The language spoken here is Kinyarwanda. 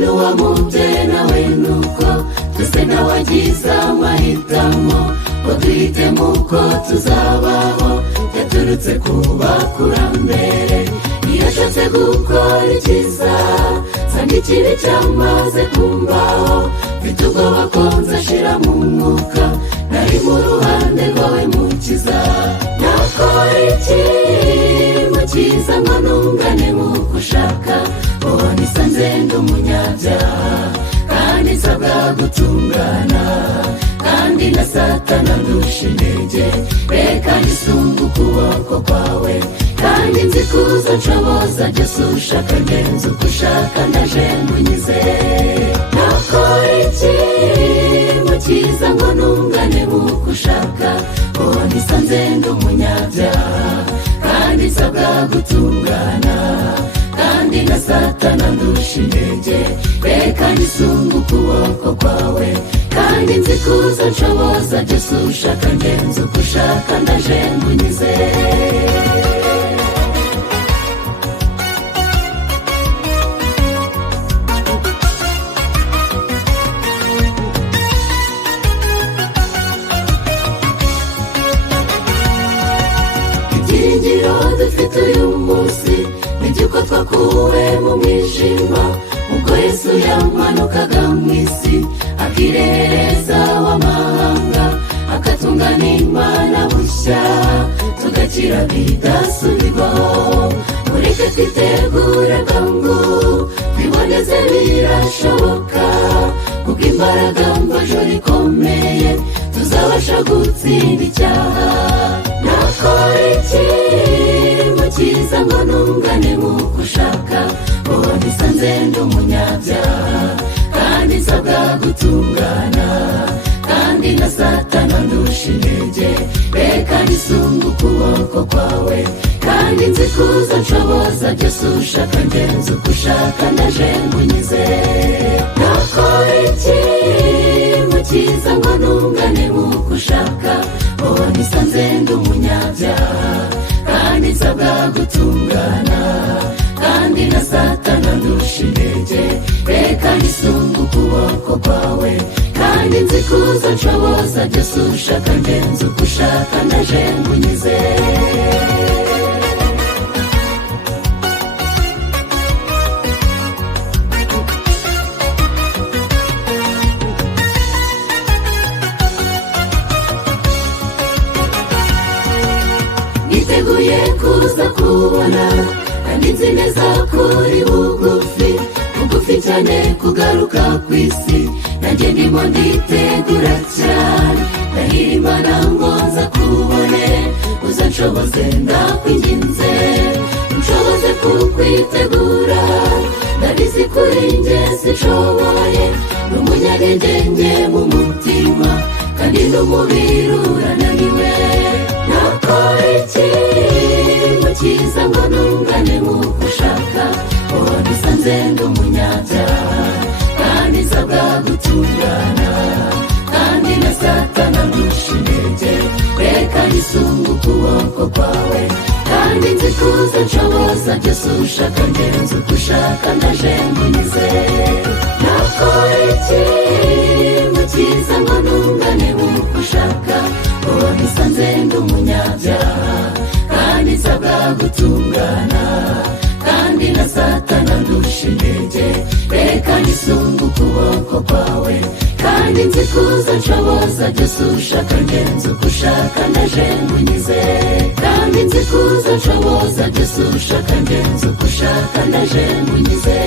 n'uwamubye nawe nuko twese nawagize amahitamo ngo duhitemo uko tuzabaho yaturutse ku bakurambere iyo ashatse gukora icyiza nsanga ikibi cyamaze kumbaho mfite ubwoba ko nzashira mu mwuka nari mu ruhande rwawe mukiza nakora iki mukiza ngo ntungane nk'uko ushaka uwo nisanze ndi umunyabyaha kandi nsabwa gutungana kandi na satana ndusha intege reka nisunge ukuboko kwawe kandi nzi kuza nshoboza byose ushaka ngenza uko ushaka ndaje nkunyize nakora iki mukiza ngo ntungane nk'uko ushaka uwo nisanze ndi umunyabyaha kandi nsabwa gutungana kandi na satana ndusha intege reka nisunge ukuboko kwawe kandi nzi kuza nshoboza byose ushaka ngenza uko ushaka ndaje nkunyize ibyiringiro dufite uyu munsi n'iby'uko twakuwe mu mwijima ubwo Yesu yamanukaga mu isi akirehereza w'amahanga akatungana Imana bushya tugakira bidasubirwaho mureke twitegure bwangu twiboneze birashoboka kuko imbaraga mvajoro rikomeye tuzabasha gutsinda icyaha nakora iki mukiza ngo ntungane nk'uko ushaka uwo nisanze ndi umunyabyaha kandi nsabwa gutungana kandi na satana ndusha intege reka nisunge ukuboko kwawe kandi nzi kuza nshoboza byose ushaka ngenza uko ushaka ndaje nkunyize nakora iki mukiza ngo ntungane nk'uko ushaka uwo nisanze ndi umunyabyaha kandi nsabwa gutungana kandi na satana ndusha intege reka nisunge ukuboko kwawe kandi nzi kuza nshoboza byose ushaka ngenza uko ushaka ndaje nkunyize niteguye kuza kubona kandi nzi neza kuri bugufi cyane kugaruka ku isi nanjye ndimo nditegura cyane ndahira Imana ngo nza kubone uza nshoboze ndakwinginze nshoboze kukwitegura ndabizi kuri njye sinshoboye n'umunyantege nke mu mutima kandi n'umubiri urananiwe nakora iki mukiza ngo ntungane nk'uko ushaka uwo nisanze ndi umunyabyaha kandi nsabwa gutungana kandi na satana ndusha intege reka nisunge ukuboko kwawe kandi nzi kuza nshoboza byose ushaka ngenza uko ushaka ndaje nkunyize nakora iki mukiza ngo ntungane nk'uko ushaka uwo nisanze ndi umunyabyaha kandi nsabwa gutungana kandi na satana ndusha intege reka nisunge ukuboko kwawe kandi nzi kuza nshoboza byose ushaka ngenza uko ushaka ndaje nkunyize kandi nzi kuza nshoboza byose ushaka ngenza uko ushaka ndaje nkunyize